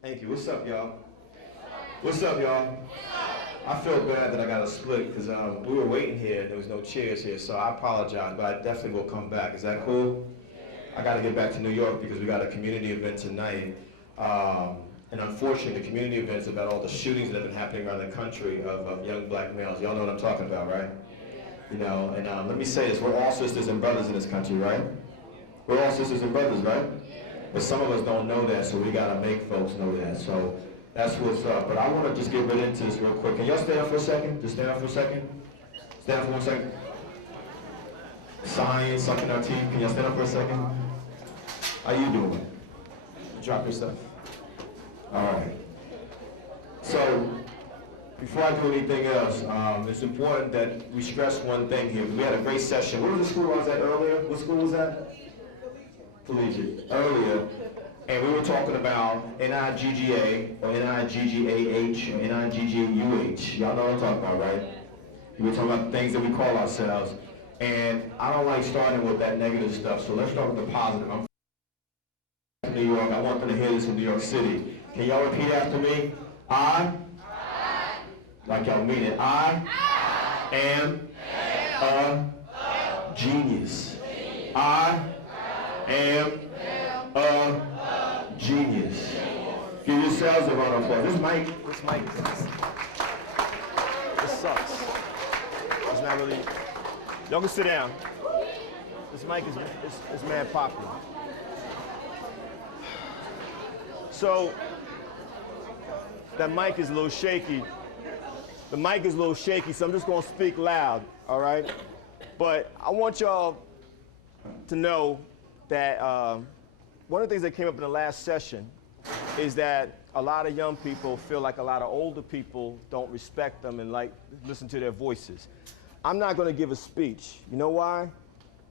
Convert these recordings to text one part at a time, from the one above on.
Thank you. What's up, y'all? What's up, y'all? I feel bad that I got to split because we were waiting here and there was no chairs here, so I apologize, but I definitely will come back. Is that cool? I got to get back to New York because we got a community event tonight. And unfortunately, the community event's about all the shootings that have been happening around the country of young black males. Y'all know what I'm talking about, right? You know, and let me say this, we're all sisters and brothers in this country, right? We're all sisters and brothers, right? But some of us don't know that, so we gotta make folks know that. So that's what's up. But I wanna just get right into this real quick. Can y'all stand up for a second? Just stand up for a second. Stand up for 1 second. Science, sucking our teeth. Can y'all stand up for a second? How you doing? Drop your stuff. All right. So, before I do anything else, it's important that we stress one thing here. We had a great session. What was the school I was at earlier? What school was that? Collegiate. Earlier. And we were talking about N-I-G-G-A, or N-I-G-G-A-H, or N-I-G-G-U-H. Y'all know what I'm talking about, right? We were talking about things that we call ourselves. And I don't like starting with that negative stuff, so let's start with the positive. I'm from New York. I want them to hear this in New York City. Can y'all repeat after me? Like y'all mean it. I am a genius. I am a genius. Give yourselves a round of applause. This mic, this sucks. It's not really, y'all can sit down. This mic is mad popular. So, that mic is a little shaky. The mic is a little shaky, so I'm just gonna speak loud, all right? But I want y'all to know that one of the things that came up in the last session is that a lot of young people feel like a lot of older people don't respect them and like listen to their voices. I'm not gonna give a speech. You know why?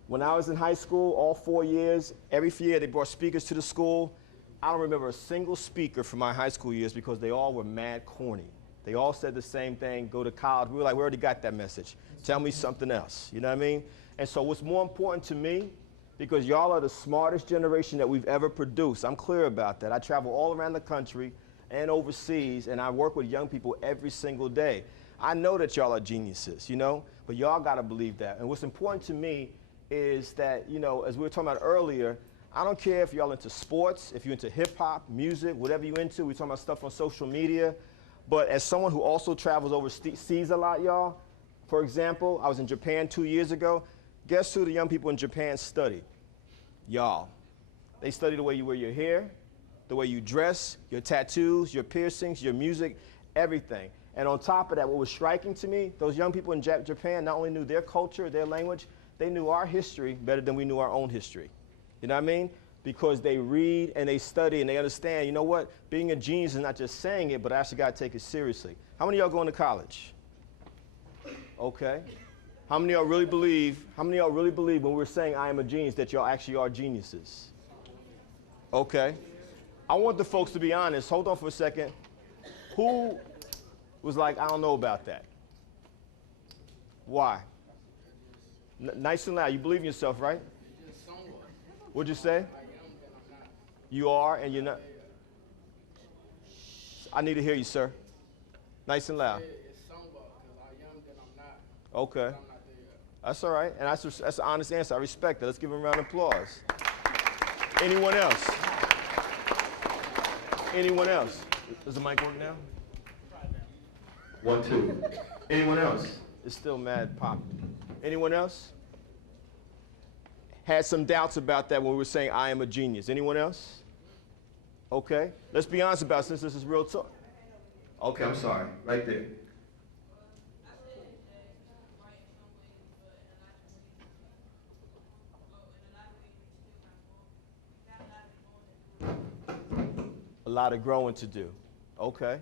When I was in high school, all 4 years, every year they brought speakers to the school. I don't remember a single speaker from my high school years because they all were mad corny. They all said the same thing, go to college. We were like, we already got that message. Tell me something else, you know what I mean? And so what's more important to me, because y'all are the smartest generation that we've ever produced. I'm clear about that. I travel all around the country and overseas, and I work with young people every single day. I know that y'all are geniuses, you know, but y'all gotta believe that. And what's important to me is that, you know, as we were talking about earlier, I don't care if y'all into sports, if you're into hip hop, music, whatever you're into. We're talking about stuff on social media. But as someone who also travels overseas a lot, y'all, for example, I was in Japan 2 years ago. Guess who the young people in Japan study? Y'all. They study the way you wear your hair, the way you dress, your tattoos, your piercings, your music, everything. And on top of that, what was striking to me, those young people in Japan not only knew their culture, their language, they knew our history better than we knew our own history. You know what I mean? Because they read and they study and they understand, you know what? Being a genius is not just saying it, but I actually got to take it seriously. How many of y'all going to college? Okay. How many of y'all really believe when we're saying I am a genius that y'all actually are geniuses? Okay. I want the folks to be honest. Hold on for a second. Who was like, I don't know about that? Why? Nice and loud. You believe in yourself, right? What'd you say? You are and you're not? I need to hear you, sir. Nice and loud. Okay. That's all right. And that's an honest answer. I respect that. Let's give him a round of applause. Anyone else? Anyone else? Does the mic work now? 1, 2. Anyone else? It's still mad pop. Anyone else? Had some doubts about that when we were saying I am a genius. Anyone else? Okay. Let's be honest about it since this is real talk. Okay, I'm sorry. Right there. A lot of growing to do. Okay.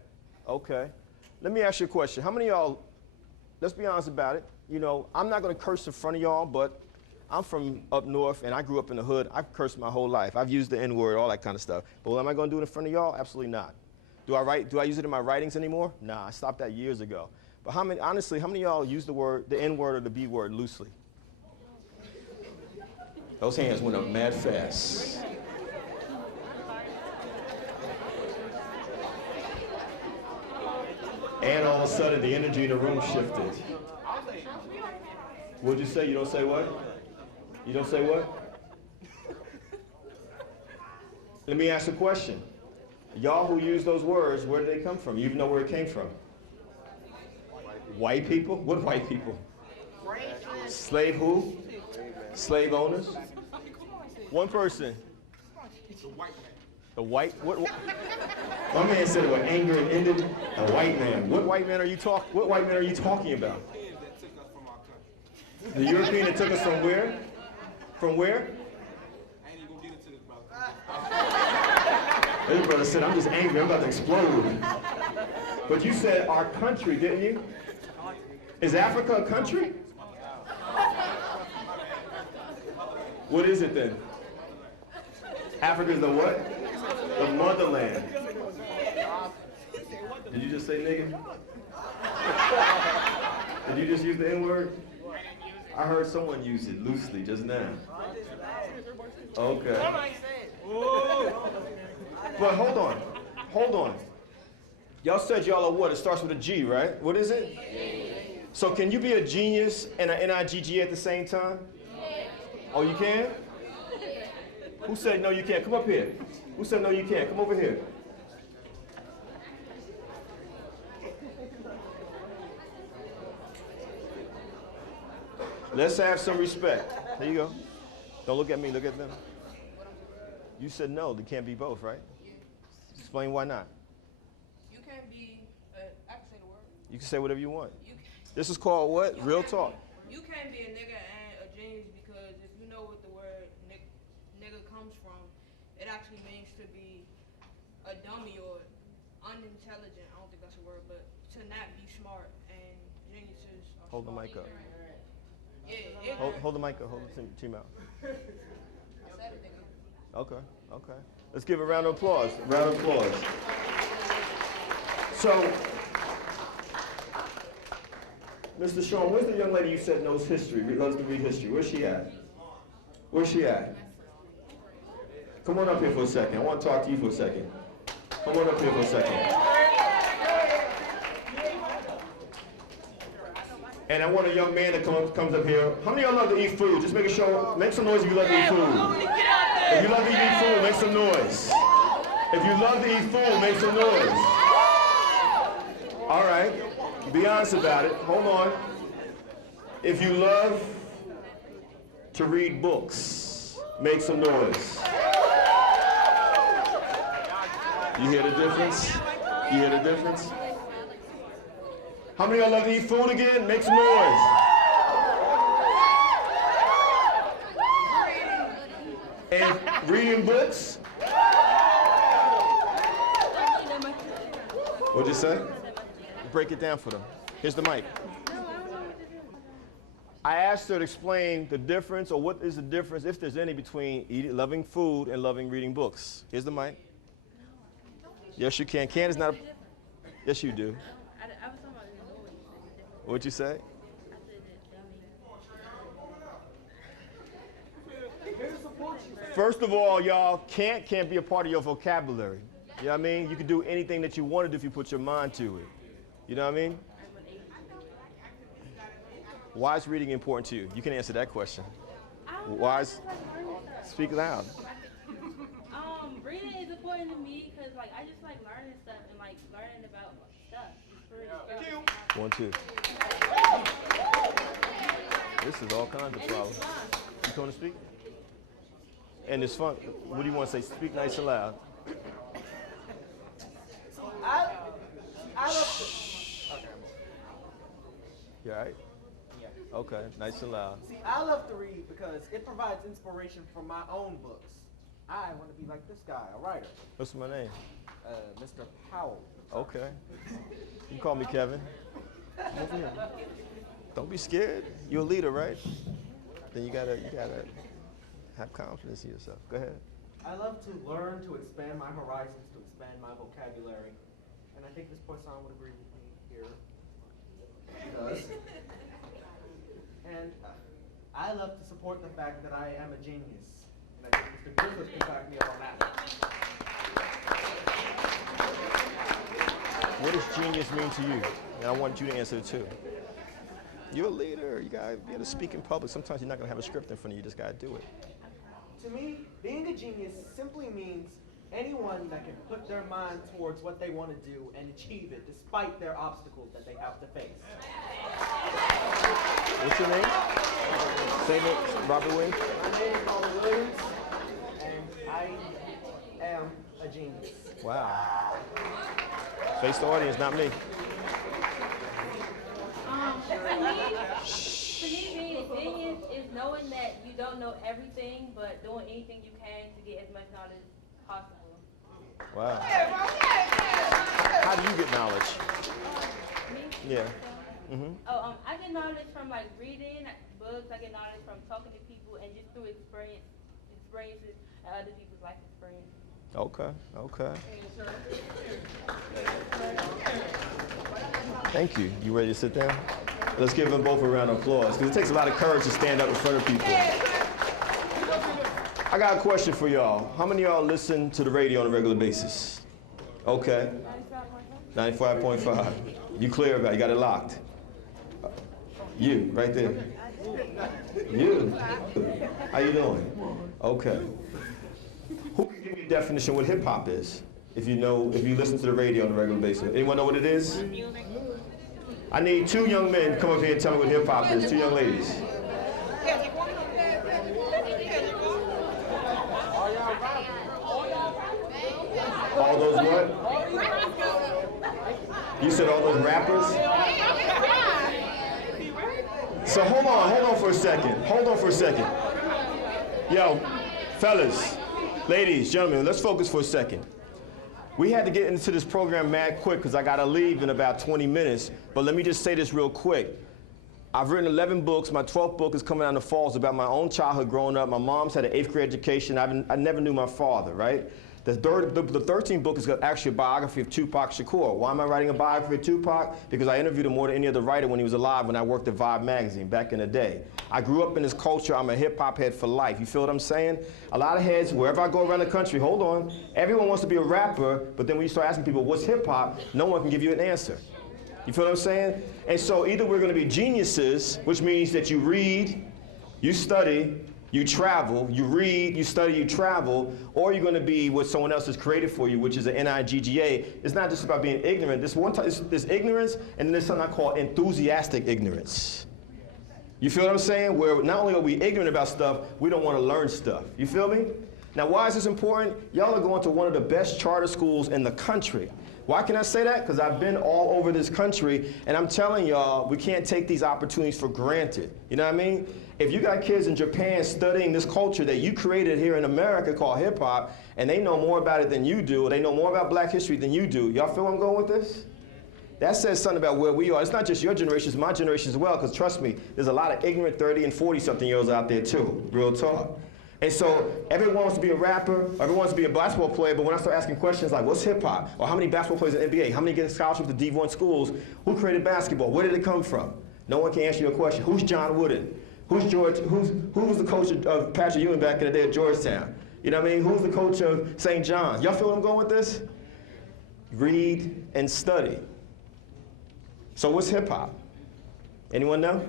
Okay. Let me ask you a question. How many of y'all, let's be honest about it. You know, I'm not going to curse in front of y'all, but I'm from up north, and I grew up in the hood. I've cursed my whole life. I've used the N-word, all that kind of stuff. But am I going to do it in front of y'all? Absolutely not. Do I use it in my writings anymore? Nah, I stopped that years ago. But honestly, how many of y'all use the N-word or the B-word loosely? Those hands went up mad fast. And all of a sudden, the energy in the room shifted. What'd you say? You don't say what? You don't say what? Let me ask a question. Y'all who use those words, where did they come from? You even know where it came from? White people? What white people? Slave who? Slave owners? One person. The white? What? My man said it with anger and ended. A white man. What white man are you talking about? The European that took us from where? From where? This brother said, I'm just angry, I'm about to explode. But you said our country, didn't you? Is Africa a country? What is it then? Africa is the what? The motherland. Did you just say nigga? Did you just use the N-word? I heard someone use it loosely just now. Okay. But hold on. Y'all said y'all are what? It starts with a G, right? What is it? So can you be a genius and an N-I-G-G at the same time? Oh, you can? Who said no you can't? Come up here. Who said no you can't? Come over here. Let's have some respect. There you go. Don't look at me, look at them. You said no, they can't be both, right? Explain why not. You can't be, I can say the word. You can say whatever you want. This is called what? Real talk. You can't be a nigga and a genius because if you know what the word nigga comes from, it actually means to be a dummy or unintelligent. I don't think that's a word, but to not be smart, and geniuses are Hold the smart. mic up. Yeah, Hold the mic up. Hold the team out. I said it, nigga. Okay. Let's give a round of applause. Round of applause. So, Mr. Sean, where's the young lady you said knows history, loves to read history? Where's she at? Where's she at? Come on up here for a second. I want to talk to you for a second. Come on up here for a second. And I want a young man that comes up here. How many of y'all love to eat food? Just make some noise if you love to eat food. If you love to eat food, make some noise. If you love to eat food, make some noise. All right, be honest about it. Hold on. If you love to read books, make some noise. You hear the difference? You hear the difference? How many of y'all love to eat food again? Make some noise. And reading books? What'd you say? Break it down for them. Here's the mic. I asked her to explain the difference, or what is the difference, if there's any, between loving food and loving reading books. Here's the mic. Yes, you can. Can is not a... Yes, you do. What'd you say? First of all, y'all, can't be a part of your vocabulary. You know what I mean? You can do anything that you want to do if you put your mind to it. You know what I mean? Why is reading important to you? You can answer that question. Why is... Speak loud. Reading is important to me because I just like learning stuff and learning about stuff. Thank you. 1, 2. This is all kinds of problems. You going to speak? And it's fun. What do you want to say? Speak nice and loud. You all right? Yeah. Okay, nice and loud. See, I love to read because it provides inspiration from my own books. I want to be like this guy, a writer. What's my name? Mr. Powell. Okay. You can call me Kevin. Come over here. Don't be scared. You're a leader, right? Then you gotta have confidence in yourself. Go ahead. I love to learn, to expand my horizons, to expand my vocabulary. And I think this person would agree with me here. He does. And I love to support the fact that I am a genius. And I think Mr. Griffith can back me up on that. what does genius mean to you? And I want you to answer it too. You're a leader. You gotta be able to speak in public. Sometimes you're not gonna have a script in front of you. You just gotta do it. To me, being a genius simply means anyone that can put their mind towards what they want to do and achieve it despite their obstacles that they have to face. What's your name? Say it, Robert Williams. My name is Robert Williams, and I am a genius. Wow. Face the audience, not me. To me, being a genius is knowing that you don't know everything, but doing anything you can to get as much knowledge as possible. Wow. How do you get knowledge? Me? Yeah. Mm-hmm. I get knowledge from like reading books. I get knowledge from talking to people and just through experiences and other people's life experiences. Okay, okay. Thank you. You ready to sit down? Let's give them both a round of applause, because it takes a lot of courage to stand up in front of people. I got a question for y'all. How many of y'all listen to the radio on a regular basis? Okay. 95.5. You clear about it? You got it locked? You, right there. You. How you doing? Okay. Who can give me a definition of what hip hop is? If you listen to the radio on a regular basis. Anyone know what it is? I need 2 young men to come up here and tell me what hip hop is. 2 young ladies. All those what? You said all those rappers? So hold on for a second. Hold on for a second. Yo, fellas, ladies, gentlemen, let's focus for a second. We had to get into this program mad quick because I got to leave in about 20 minutes. But let me just say this real quick. I've written 11 books. My 12th book is coming out in the fall. It's about my own childhood growing up. My mom's had an 8th grade education. I never knew my father, right? The 13th book is actually a biography of Tupac Shakur. Why am I writing a biography of Tupac? Because I interviewed him more than any other writer when he was alive when I worked at Vibe magazine back in the day. I grew up in this culture. I'm a hip-hop head for life. You feel what I'm saying? A lot of heads, wherever I go around the country, hold on, everyone wants to be a rapper, but then when you start asking people, what's hip-hop, no one can give you an answer. You feel what I'm saying? And so either we're going to be geniuses, which means that you read, you study, you travel, you read, you study, you travel, or you're going to be what someone else has created for you, which is an NIGGA. It's not just about being ignorant. There's ignorance, and then there's something I call enthusiastic ignorance. You feel what I'm saying? Where not only are we ignorant about stuff, we don't want to learn stuff. You feel me? Now, why is this important? Y'all are going to one of the best charter schools in the country. Why can I say that? Because I've been all over this country, and I'm telling y'all, we can't take these opportunities for granted. You know what I mean? If you got kids in Japan studying this culture that you created here in America called hip-hop, and they know more about it than you do, or they know more about black history than you do, y'all feel where I'm going with this? That says something about where we are. It's not just your generation, it's my generation as well, because trust me, there's a lot of ignorant 30 and 40-something-year-olds out there too, real talk. And so everyone wants to be a rapper, everyone wants to be a basketball player, but when I start asking questions like, what's hip-hop? Or how many basketball players in the NBA? How many get scholarships to D1 schools? Who created basketball? Where did it come from? No one can answer your question. Who's John Wooden? Who was the coach of Patrick Ewing back in the day at Georgetown? You know what I mean? Who's the coach of St. John's? Y'all feel where I'm going with this? Read and study. So what's hip-hop? Anyone know?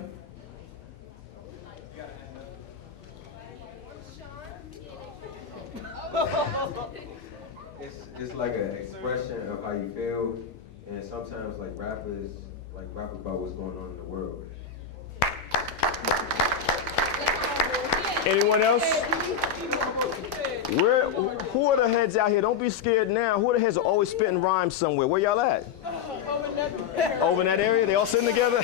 It's like an expression of how you feel, and sometimes like rappers rap about what's going on in the world. Anyone else? Who are the heads out here? Don't be scared now. Who are the heads that are always spitting rhymes somewhere? Where y'all at? Over in that area? They all sitting together?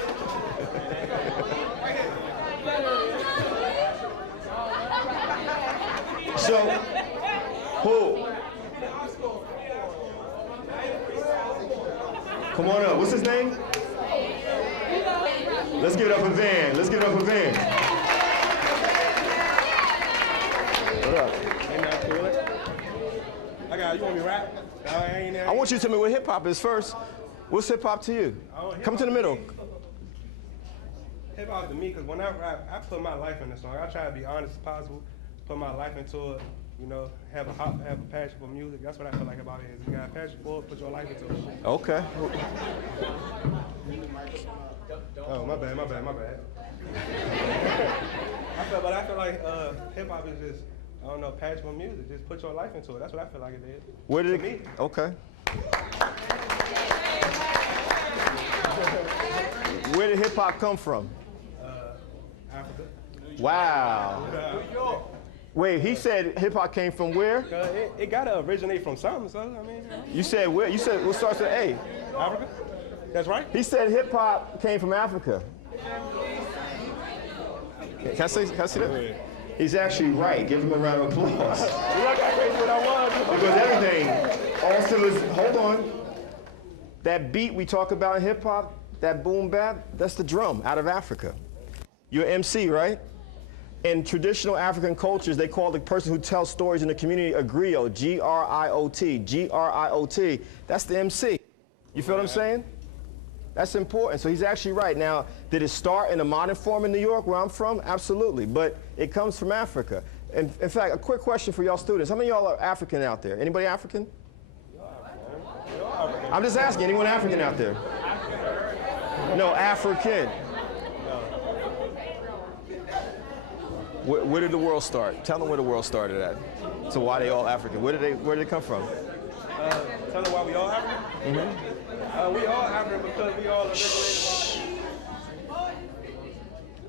So, who? Come on up. What's his name? Let's give it up for Van. Let's give it up for Van. What up? You want me to rap? I want you to tell me what hip hop is first. What's hip hop to you? Come to the middle. Hip hop to me, because when I rap, I put my life in the song. I try to be honest as possible, put my life into it, you know, have a passion for music. That's what I feel like about it. Is you got a passion for it, put your life into it. Okay. Oh, my bad. I feel like hip hop is just, I don't know, passion for music. Just put your life into it. That's what I feel like it is. Where did To it? me. Okay. Where did hip hop come from? Africa. Wow. Wait, he said hip hop came from where? It gotta originate from something, so I mean. You said where? You said what starts with A? Africa. That's right. He said hip hop came from Africa. Can I say that? He's actually right. Give him a round of applause. Because everything, also is, hold on. That beat we talk about in hip hop, that boom bap, that's the drum out of Africa. You're MC, right? In traditional African cultures, they call the person who tells stories in the community a griot, G-R-I-O-T, G-R-I-O-T. That's the MC. You feel what I'm saying? That's important. So he's actually right. Now, did it start in a modern form in New York, where I'm from? Absolutely. But it comes from Africa. And in fact, a quick question for y'all students. How many of y'all are African out there? Anybody African? I'm just asking, anyone African out there? No, African. Where did the world start? Tell them where the world started at. So why they all African? Where did they come from? Tell them why we all African? Mm-hmm. We all African because we all originated.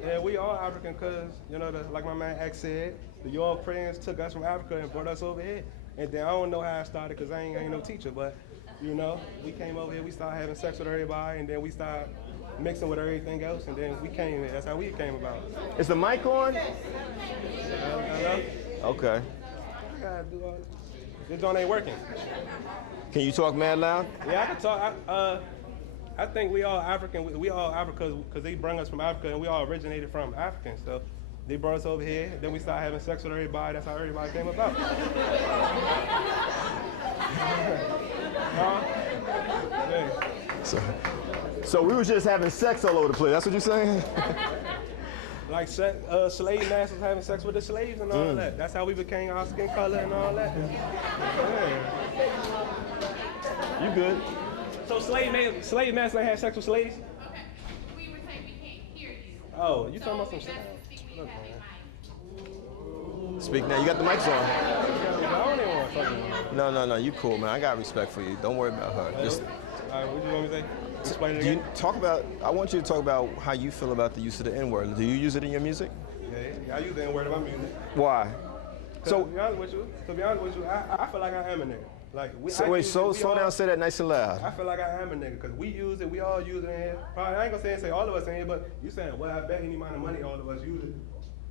Yeah, we all African because, you know, like my man X said, the Europeans took us from Africa and brought us over here. And then I don't know how it started because I ain't no teacher, but, you know, we came over here, we started having sex with everybody, and then we started mixing with everything else, and then we came here. That's how we came about. Is the mic on? Okay. I gotta do all this. This joint ain't working. Can you talk mad loud? Yeah, I can talk. I think we all African. We all African because they brought us from Africa, and we all originated from Africans. So they brought us over here. Then we started having sex with everybody. That's how everybody came about. Yeah. So we was just having sex all over the place. That's what you're saying? Like slave masters having sex with the slaves and all that. That's how we became our skin color and all that. Yeah. You good? So slave masters had sex with slaves? Okay. We were saying we can't hear you. Oh, you talking about some shit? Speak now. You got the mics on. I don't even want to talk about it. No. You cool, man. I got respect for you. Don't worry about her. Just All right, what do you want me to say? Explain it do again. you talk about. I want you to talk about how you feel about the use of the N-word. Do you use it in your music? Yeah, I use the N-word in my music. Why? So to be honest with you, I feel like I am a nigga. Like Slow down. Say that nice and loud. I feel like I am a nigga because we use it. We all use it in here. Probably, I ain't gonna say all of us in here, but you saying, well, I bet any amount of money all of us use it.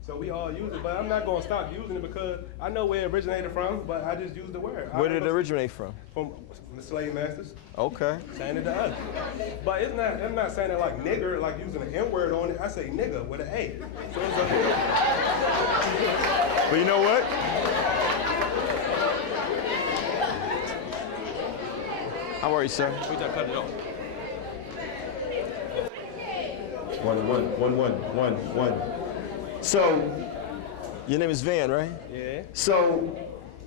So we all use it, but I'm not gonna stop using it because I know where it originated from, but I just use the word. Where did it originate from? From the slave masters. Okay. Saying it to us. But I'm not saying it like nigger, like using an N-word on it. I say nigga with an A. So it's a But you know what? How are you, sir? We just cut it off. 1. So, your name is Van, right? Yeah. So,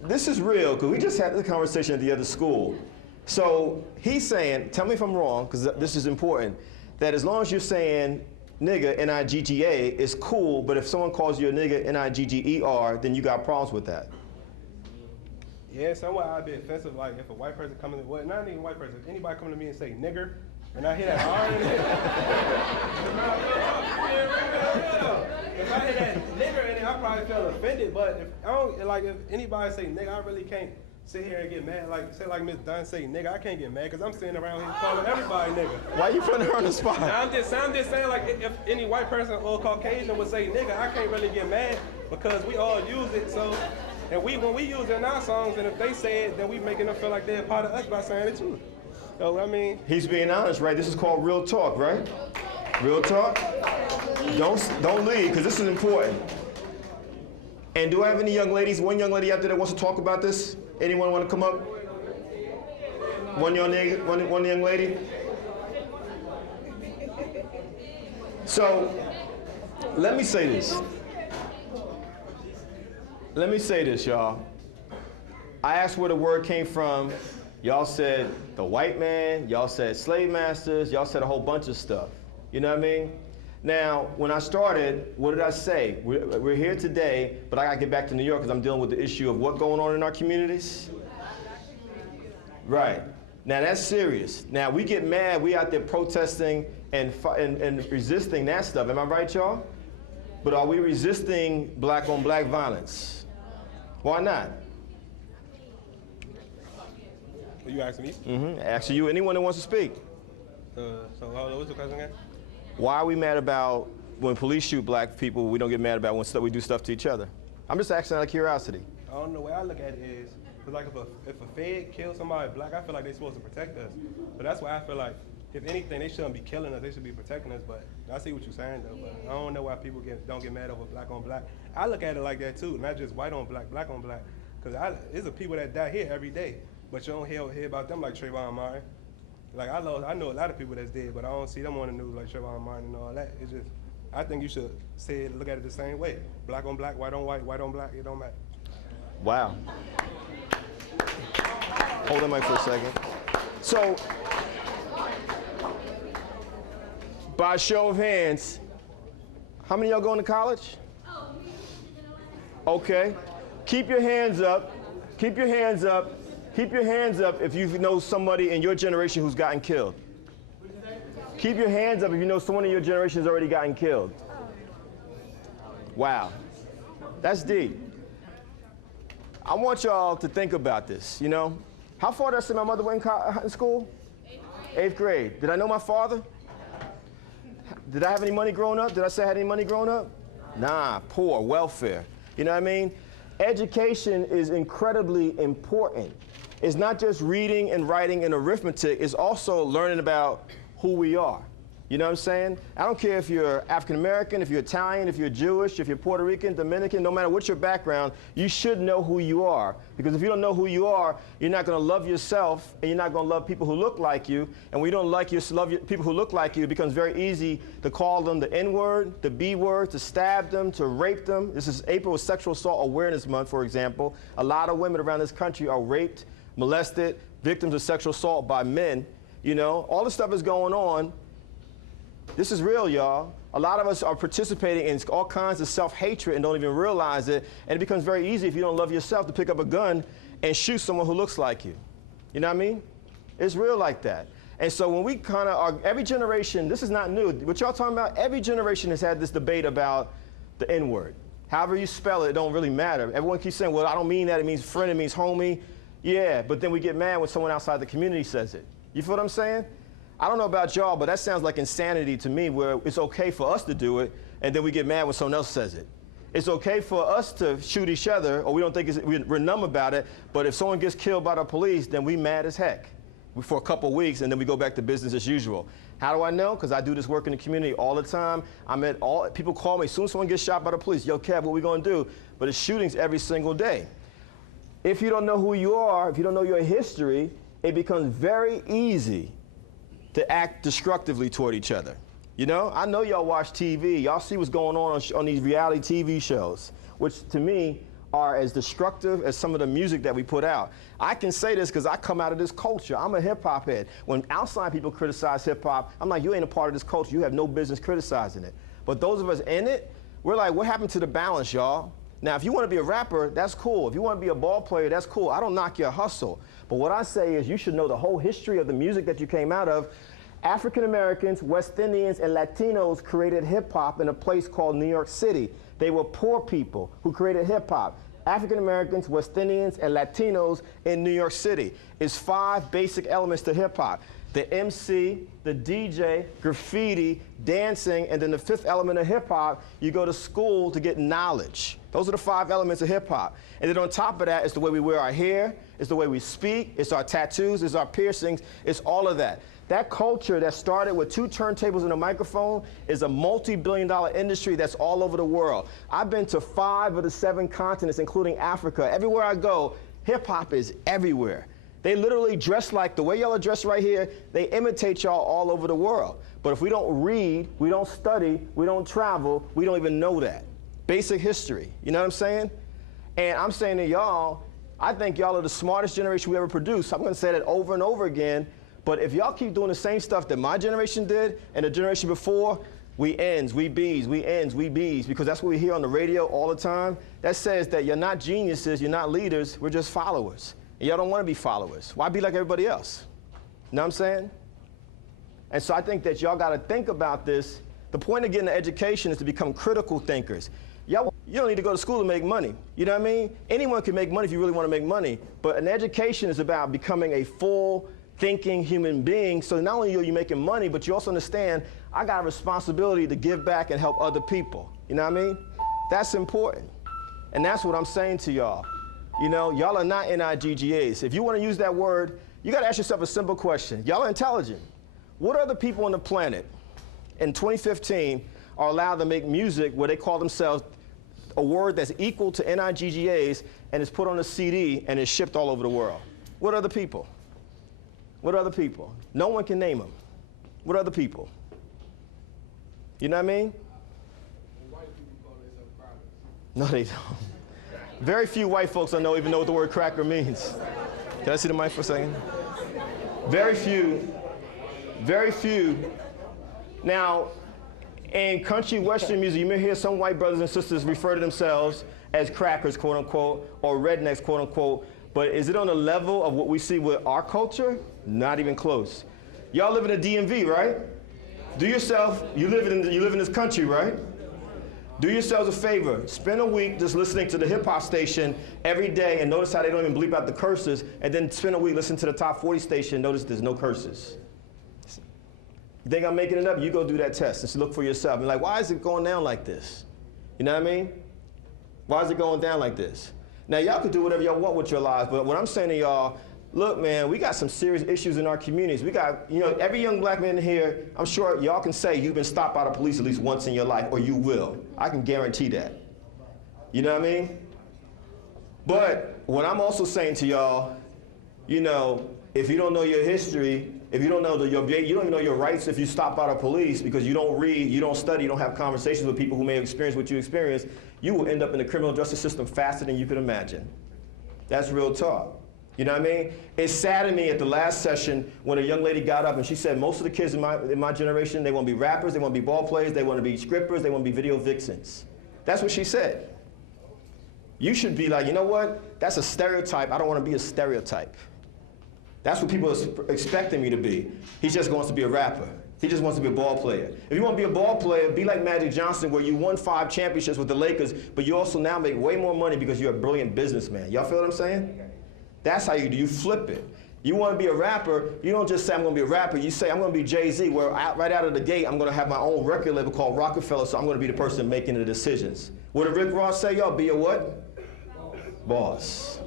this is real, because we just had this conversation at the other school. So, he's saying, tell me if I'm wrong, because this is important, that as long as you're saying nigga, N-I-G-G-A, is cool, but if someone calls you a nigga, N-I-G-G-E-R, then you got problems with that. Yeah, somewhat I'd be offensive, like if a white person comes in, well, not even a white person, if anybody come to me and say nigger, and I hear that R in it, if I hear that nigger in it, I probably feel offended, but if I don't, like if anybody say nigga, I really can't sit here and get mad, like say like Miss Dunn say nigga, I can't get mad, because I'm sitting around here calling everybody nigga. Why you putting her on the spot? I'm just saying, like, if any white person or Caucasian would say nigga, I can't really get mad because we all use it. So, and when we use it in our songs, and if they say it, then we making them feel like they're a part of us by saying it too. So I mean, he's being honest, right? This is called real talk, right? Real talk. Don't leave, because this is important. And do I have any young ladies? One young lady out there that wants to talk about this? Anyone want to come up? One young lady? So, let me say this. Let me say this, y'all. I asked where the word came from. Y'all said the white man, y'all said slave masters, y'all said a whole bunch of stuff. You know what I mean? Now, when I started, what did I say? We're here today, but I gotta get back to New York because I'm dealing with the issue of what's going on in our communities. Right. Now that's serious. Now we get mad, we out there protesting and resisting that stuff. Am I right, y'all? But are we resisting black on black violence? Why not? Are you asking me? Mm-hmm. Asking you, anyone that wants to speak. So what's the question again? Why are we mad about when police shoot black people? We don't get mad about when we do stuff to each other. I'm just asking out of curiosity. I don't know. The way I look at it is, cause like if a Fed kills somebody black, I feel like they're supposed to protect us. But that's why I feel like, if anything, they shouldn't be killing us. They should be protecting us. But I see what you're saying though. But I don't know why people don't get mad over black on black. I look at it like that too, not just white on black, black on black. Cause there's a people that die here every day, but you don't hear about them like Trayvon Martin. Like I know a lot of people that's dead, but I don't see them on the news like Trayvon Martin and all that. It's just, I think you should look at it the same way. Black on black, white on white, white on black, it don't matter. Wow. Hold the mic for a second. So, by show of hands, how many of y'all going to college? Okay. Keep your hands up. Keep your hands up. Keep your hands up if you know somebody in your generation who's gotten killed. Keep your hands up if you know someone in your generation has already gotten killed. Wow. That's deep. I want y'all to think about this, you know. How far did I say my mother went in school? 8th grade. Did I know my father? Did I have any money growing up? Did I say I had any money growing up? Nah, poor, welfare. You know what I mean? Education is incredibly important. It's not just reading and writing and arithmetic, it's also learning about who we are. You know what I'm saying? I don't care if you're African American, if you're Italian, if you're Jewish, if you're Puerto Rican, Dominican, no matter what your background, you should know who you are. Because if you don't know who you are, you're not going to love yourself and you're not going to love people who look like you. And when you don't love people who look like you, it becomes very easy to call them the N-word, the B-word, to stab them, to rape them. This is April Sexual Assault Awareness Month, for example. A lot of women around this country are raped, molested, victims of sexual assault by men. You know, all this stuff is going on. This is real, y'all. A lot of us are participating in all kinds of self-hatred and don't even realize it. And it becomes very easy if you don't love yourself to pick up a gun and shoot someone who looks like you. You know what I mean? It's real like that. And so when we kind of are, every generation, this is not new. What y'all talking about, every generation has had this debate about the N-word. However you spell it, it don't really matter. Everyone keeps saying, well, I don't mean that. It means friend, it means homie. Yeah, but then we get mad when someone outside the community says it. You feel what I'm saying? I don't know about y'all, but that sounds like insanity to me, where it's okay for us to do it, and then we get mad when someone else says it. It's okay for us to shoot each other, or we don't think we're numb about it, but if someone gets killed by the police, then we mad as heck for a couple weeks, and then we go back to business as usual. How do I know? Because I do this work in the community all the time. People call me as soon as someone gets shot by the police. Yo, Kev, what we gonna do? But it's shootings every single day. If you don't know who you are, if you don't know your history, it becomes very easy to act destructively toward each other. You know, I know y'all watch TV. Y'all see what's going on these reality TV shows, which to me are as destructive as some of the music that we put out. I can say this because I come out of this culture. I'm a hip hop head. When outside people criticize hip hop, I'm like, you ain't a part of this culture. You have no business criticizing it. But those of us in it, we're like, what happened to the balance, y'all? Now, if you want to be a rapper, that's cool. If you want to be a ball player, that's cool. I don't knock your hustle. But what I say is you should know the whole history of the music that you came out of. African Americans, West Indians, and Latinos created hip hop in a place called New York City. They were poor people who created hip hop. African Americans, West Indians, and Latinos in New York City. It's 5 basic elements to hip hop: the MC, the DJ, graffiti, dancing, and then the 5th element of hip hop, you go to school to get knowledge. Those are the 5 elements of hip hop. And then on top of that, it's the way we wear our hair, it's the way we speak, it's our tattoos, it's our piercings, it's all of that. That culture that started with 2 turntables and a microphone is a multi-billion-dollar industry that's all over the world. I've been to 5 of the 7 continents, including Africa. Everywhere I go, hip-hop is everywhere. They literally dress like the way y'all are dressed right here. They imitate y'all all over the world. But if we don't read, we don't study, we don't travel, we don't even know that. Basic history, you know what I'm saying? And I'm saying to y'all, I think y'all are the smartest generation we ever produced. I'm gonna say that over and over again, but if y'all keep doing the same stuff that my generation did and the generation before, we ends, we bees, we ends, we bees, because that's what we hear on the radio all the time. That says that you're not geniuses, you're not leaders, we're just followers. And y'all don't wanna be followers. Why be like everybody else? You know what I'm saying? And so I think that y'all gotta think about this. The point of getting an education is to become critical thinkers. Y'all, you don't need to go to school to make money. You know what I mean? Anyone can make money if you really want to make money. But an education is about becoming a full thinking human being. So not only are you making money, but you also understand, I got a responsibility to give back and help other people. You know what I mean? That's important. And that's what I'm saying to y'all. You know, y'all are not NIGGAs. If you want to use that word, you got to ask yourself a simple question. Y'all are intelligent. What other people on the planet in 2015 are allowed to make music where they call themselves a word that's equal to NIGGAs and is put on a CD and is shipped all over the world? What other people? What other people? No one can name them. What other people? You know what I mean? White people call themselves crackers. No, they don't. Very few white folks I know even know what the word cracker means. Can I see the mic for a second? Very few. Very few. Now, in country western music, you may hear some white brothers and sisters refer to themselves as crackers, quote unquote, or rednecks, quote unquote. But is it on the level of what we see with our culture? Not even close. Y'all live in the DMV, right? Do yourself, you live in this country, right? Do yourselves a favor. Spend a week just listening to the hip hop station every day and notice how they don't even bleep out the curses, and then spend a week listening to the top 40 station and notice there's no curses. You think I'm making it up? You go do that test and look for yourself. And like, why is it going down like this? You know what I mean? Why is it going down like this? Now, y'all can do whatever y'all want with your lives, but what I'm saying to y'all, look, man, we got some serious issues in our communities. We got, you know, every young black man here, I'm sure y'all can say you've been stopped by the police at least once in your life, or you will. I can guarantee that. You know what I mean? But what I'm also saying to y'all, you know, if you don't know your history, if you don't know you don't even know your rights if you stop by the police because you don't read, you don't study, you don't have conversations with people who may have experienced what you experienced, you will end up in the criminal justice system faster than you could imagine. That's real talk. You know what I mean? It saddened me at the last session when a young lady got up and she said most of the kids in my generation, they want to be rappers, they want to be ball players, they want to be scripters, they want to be video vixens. That's what she said. You should be like, you know what? That's a stereotype. I don't want to be a stereotype. That's what people are expecting me to be. He just wants to be a rapper. He just wants to be a ball player. If you want to be a ball player, be like Magic Johnson, where you won 5 championships with the Lakers, but you also now make way more money because you're a brilliant businessman. Y'all feel what I'm saying? That's how you do. You flip it. You want to be a rapper, you don't just say, I'm going to be a rapper. You say, I'm going to be Jay-Z, where right out of the gate, I'm going to have my own record label called Rockefeller, so I'm going to be the person making the decisions. What did Rick Ross say, y'all? Be a what? Boss.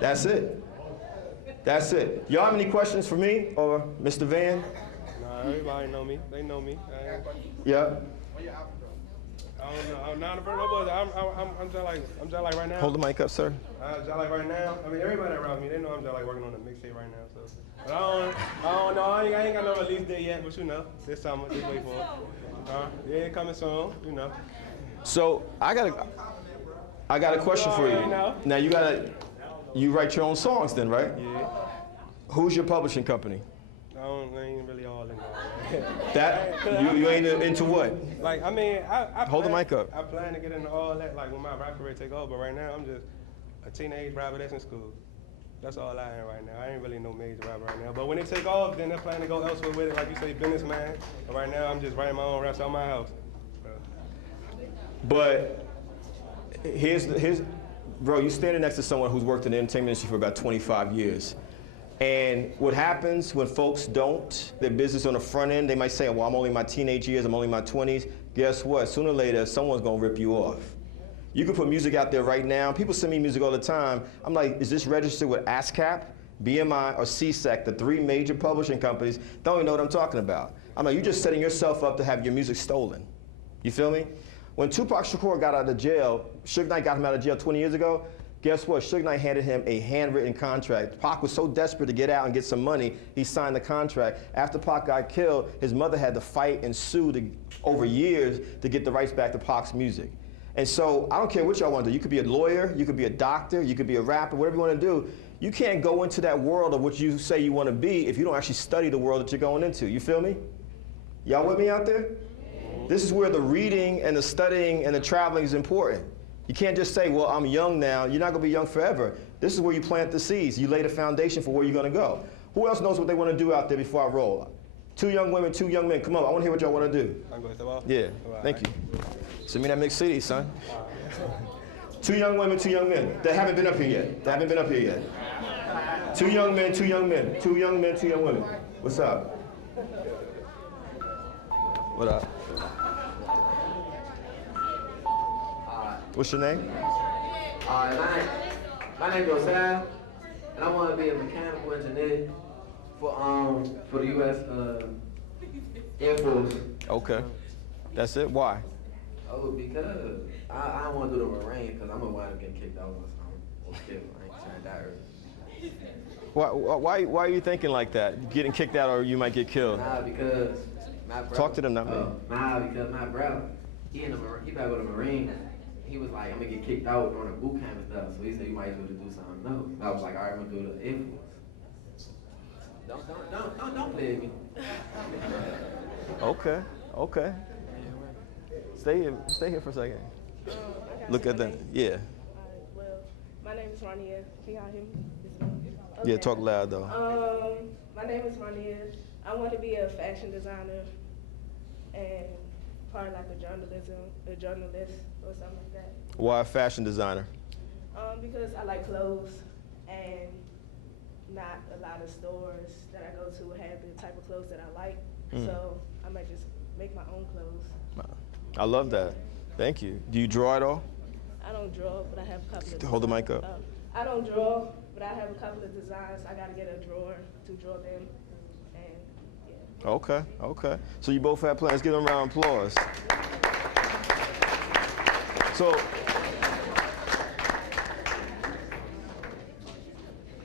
That's it. That's it. Y'all have any questions for me or Mr. Van? Nah, everybody know me. They know me. Yeah. I don't know. I'm just like right now. Hold the mic up, sir. Just like right now. I mean, everybody around me, they know I'm just like working on a mixtape right now. So, but I don't know. I ain't got no release date yet, but you know, this summer, just wait for it. Yeah, coming soon. You know. So I got a question for you. Now you write your own songs then, right? Yeah. Who's your publishing company? I ain't really all in all. That you ain't into what? Like, I mean, I Hold the mic up. I plan to get into all that, like when my rap career take off. But right now, I'm just a teenage rapper that's in school. That's all I am right now. I ain't really no major rapper right now. But when it take off, then I plan to go elsewhere with it, like you say, businessman. But right now, I'm just writing my own raps out my house. But here's bro, you're standing next to someone who's worked in the entertainment industry for about 25 years. And what happens when folks don't, their business on the front end, they might say, well, I'm only in my teenage years, I'm only in my 20s. Guess what? Sooner or later, someone's gonna rip you off. You can put music out there right now. People send me music all the time. I'm like, is this registered with ASCAP, BMI, or CSEC, the 3 major publishing companies? Don't even know what I'm talking about. I'm like, you're just setting yourself up to have your music stolen. You feel me? When Tupac Shakur got out of jail, Suge Knight got him out of jail 20 years ago, guess what? Suge Knight handed him a handwritten contract. Pac was so desperate to get out and get some money, he signed the contract. After Pac got killed, his mother had to fight and sue over years to get the rights back to Pac's music. And so I don't care what y'all want to do. You could be a lawyer, you could be a doctor, you could be a rapper, whatever you want to do. You can't go into that world of what you say you want to be if you don't actually study the world that you're going into. You feel me? Y'all with me out there? This is where the reading and the studying and the traveling is important. You can't just say, well, I'm young now. You're not going to be young forever. This is where you plant the seeds. You lay the foundation for where you're going to go. Who else knows what they want to do out there before I roll? 2 young women, 2 young men. Come on, I want to hear what y'all want to do. Yeah, thank you. Send me that mixed CD, son. 2 young women, 2 young men. That haven't been up here yet. That haven't been up here yet. 2 young men, 2 young men. 2 young men, 2 young women. What's up? What up? What's your name? My name is Josiah, and I want to be a mechanical engineer for the U.S. Air Force. Okay. That's it? Why? Oh, because I don't want to do the Marine because I'm going to wind up getting kicked out once I'm killed. I ain't trying to die early. Why are you thinking like that? Getting kicked out or you might get killed? Nah, because my brother. Talk to them, not me. Nah, because my brother, he about to go to the Marine. He was like, I'm going to get kicked out on a boot camp and stuff. So he said, you might as well do something else. I was like, all right, I'm going to do the Air Force. Don't play me. Okay. Stay here for a second. Look at them. Yeah. Well, my name is Rania. Can y'all hear me? Yeah, talk loud though. My name is Rania. I want to be a fashion designer and probably like a journalist or something like that. Why a fashion designer? Because I like clothes and not a lot of stores that I go to have the type of clothes that I like. So I might just make my own clothes. I love that. Thank you. Do you draw at all? I don't draw, but I have a couple of Hold the mic up. I don't draw, but I have a couple of designs. I got to get a drawer to draw them. And yeah. Okay. So you both have plans. Let's give them a round of applause. So,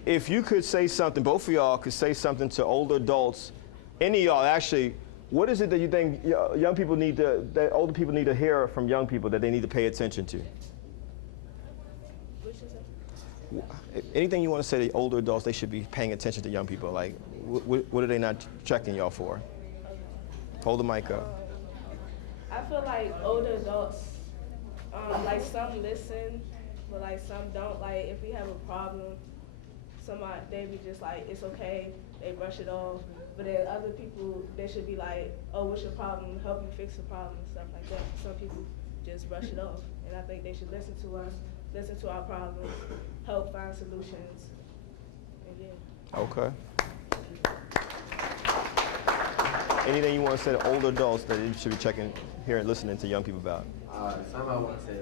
if you could say something, both of y'all could say something to older adults, any of y'all actually, what is it that you think young people need to, that older people need to hear from young people that they need to pay attention to? Anything you want to say to older adults, they should be paying attention to young people. Like, what are they not checking y'all for? Hold the mic up. I feel like older adults, like some listen, but like some don't. Like if we have a problem, somebody they be just like, it's okay, they brush it off. But then other people, they should be like, oh, what's your problem? Help you fix the problem and stuff like that. Some people just brush it off, and I think they should listen to us, listen to our problems, help find solutions, and yeah. Okay. Anything you want to say to older adults that you should be checking, hearing, listening to young people about? Something I want to say,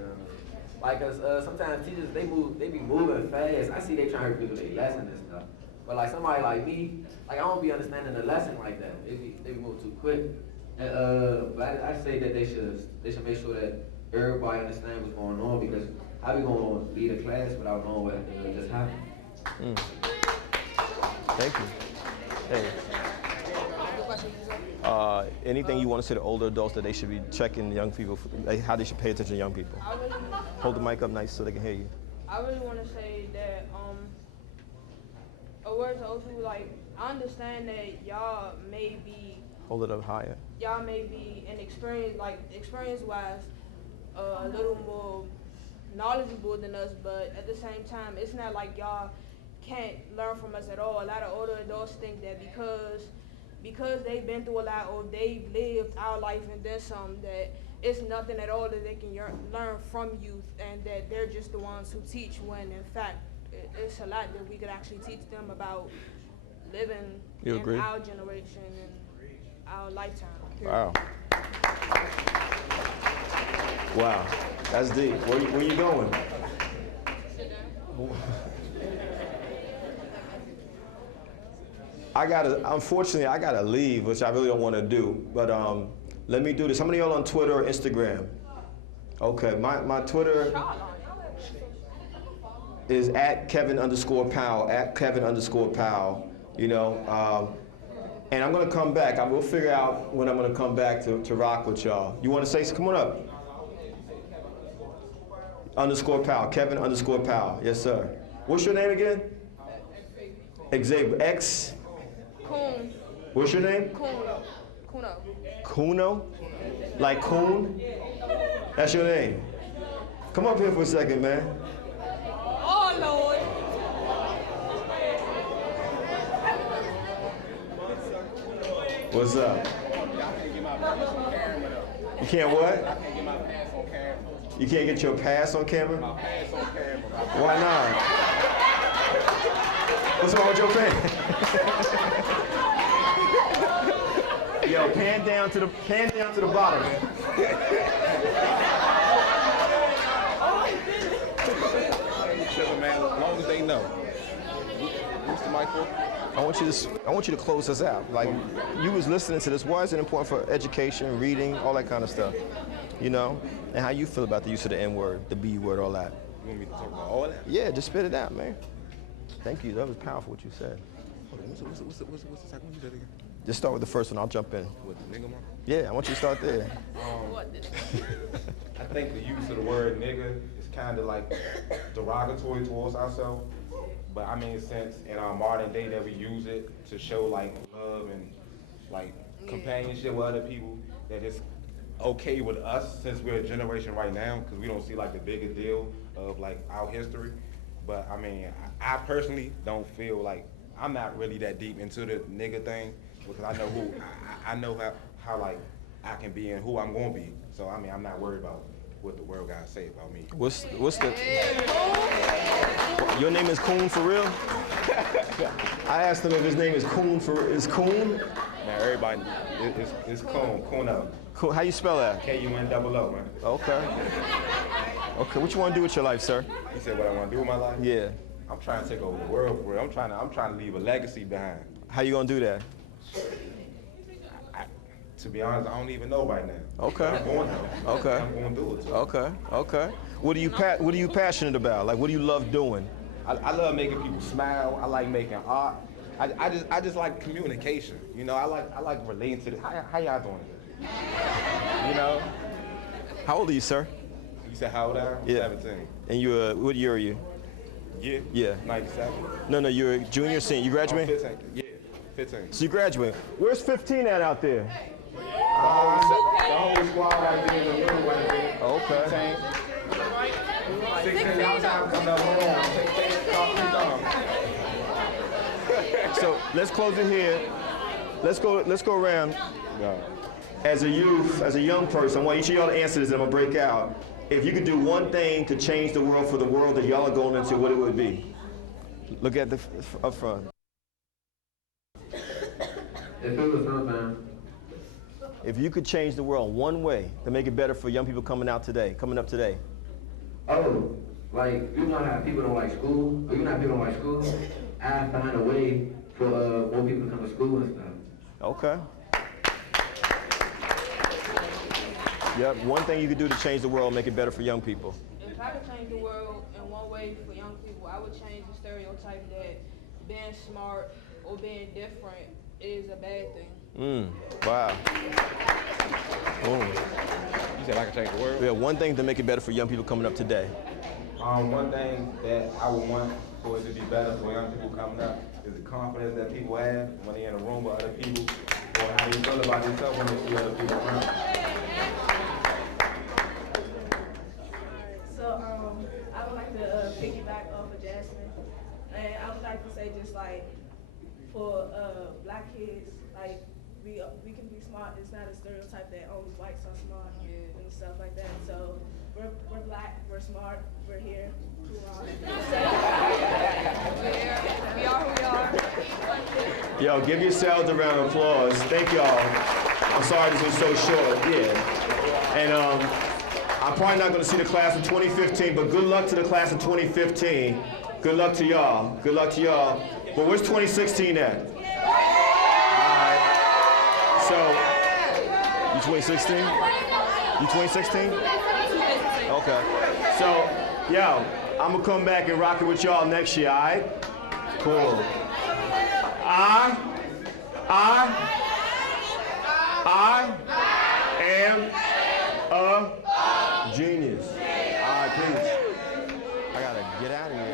like, cause sometimes teachers they be moving fast. I see they trying to do their lesson and stuff, but like somebody like me, like I don't be understanding the lesson like that. They be moving too quick. And, but I say that they should make sure that everybody understands what's going on because I be going to lead a class without knowing what just happened. Thank you. Hey. Anything you want to say to older adults that they should be checking young people, how they should pay attention to young people? Hold the mic up nice so they can hear you. I really want to say that, a word to old people, like, I understand that y'all may be. Hold it up higher. Y'all may be experience-wise, a little more knowledgeable than us, but at the same time, it's not like y'all can't learn from us at all. A lot of older adults think that because they've been through a lot or they've lived our life and then some, that it's nothing at all that they can learn from youth and that they're just the ones who teach when in fact it's a lot that we could actually teach them about living in our generation and our lifetime. Period. Wow, that's deep. Where you going? Unfortunately, I gotta leave, which I really don't want to do. But let me do this. How many of y'all on Twitter or Instagram? Okay, my Twitter is @Kevin_Powell, @Kevin_Powell. You know, and I'm gonna come back. I will figure out when I'm gonna come back to rock with y'all. You want to say? Come on up. underscore Powell. Kevin underscore Powell. Yes, sir. What's your name again? Xavier. X. Coon. What's your name? Kuno. Kuno? Like coon? That's your name. Come up here for a second, man. Oh, Lord. What's up? You can't what? You can't get your pass on camera? Why not? What's wrong with your pen? Yo, pan down to the bottom. Man, as long as they know. What's the mic for? I want you to close us out. Like, you was listening to this. Why is it important for education, reading, all that kind of stuff? You know? And how you feel about the use of the N-word, the B-word, all that? You want me to talk about all that? Yeah, just spit it out, man. Thank you. That was powerful what you said. What's the second one you said again? Just start with the first one. I'll jump in. What, the nigga mark? Yeah, I want you to start there. I think the use of the word nigga is kind of like derogatory towards ourselves. But I mean, since in our modern day that we use it to show like love and like companionship with other people, that it's okay with us since we're a generation right now, because we don't see like the bigger deal of like our history. But I mean, I personally don't feel like, I'm not really that deep into the nigga thing, because I know I know how like I can be and who I'm gonna be. So I mean, I'm not worried about what the world gotta say about me. What's the? Your name is Coon for real? I asked him if his name is Coon is Coon? Man, everybody, it's Kuno. Cool. How you spell that? K-U-N-O-O, man. Okay. Okay. What you want to do with your life, sir? You said what I want to do with my life? Yeah. I'm trying to take over the world for real. I'm trying to leave a legacy behind. How you gonna do that? To be honest, I don't even know right now. Okay. I'm going to. Okay. I'm going to do it too. Okay. Okay. What are you passionate about? Like, what do you love doing? I love making people smile. I like making art. I just like communication. You know, I like relating to the. How y'all doing today? You know. How old are you, sir? You said how old I am? Yeah. 17. And you, what year are you? Yeah. Yeah. 97. No, you're a junior, senior. You I'm graduate? 15. Yeah. 15. So you graduate. Where's 15 at out there? The whole squad right there in the room right there. Okay. 16 y'all time coming up home. So let's close it here. Let's go around. As a youth, as a young person, I want each of y'all to answer this and I'm gonna break out. If you could do one thing to change the world for the world that y'all are going into, what it would be? Look at the up front. If you could change the world one way to make it better for young people coming up today. Oh, like, you know how people don't like school? Or you know how people don't like school? I find a way for more people to come to school and stuff. Okay. Yep, one thing you could do to change the world, make it better for young people. If I could change the world in one way for young people, I would change the stereotype that being smart or being different is a bad thing. Wow. You said I could change the world? Yeah, one thing to make it better for young people coming up today. One thing that I would want for it to be better for young people coming up is the confidence that people have when they're in a room with other people, or how they feel about themselves when they see other people around. So I would like to piggyback off of Jasmine, and I would like to say just like for black kids, like we can be smart. It's not a stereotype that only whites are smart and stuff like that. So we're black, we're smart, we're here. We are who we are. Yo, give yourselves a round of applause. Thank y'all. I'm sorry this was so short. Yeah. And I'm probably not going to see the class of 2015, but good luck to the class of 2015. Good luck to y'all. Good luck to y'all. But where's 2016 at? All right. So, you 2016? You 2016? Okay. So, yo, I'm going to come back and rock it with y'all next year, all right? Cool. I am a genius. All right, peace. Get out of here.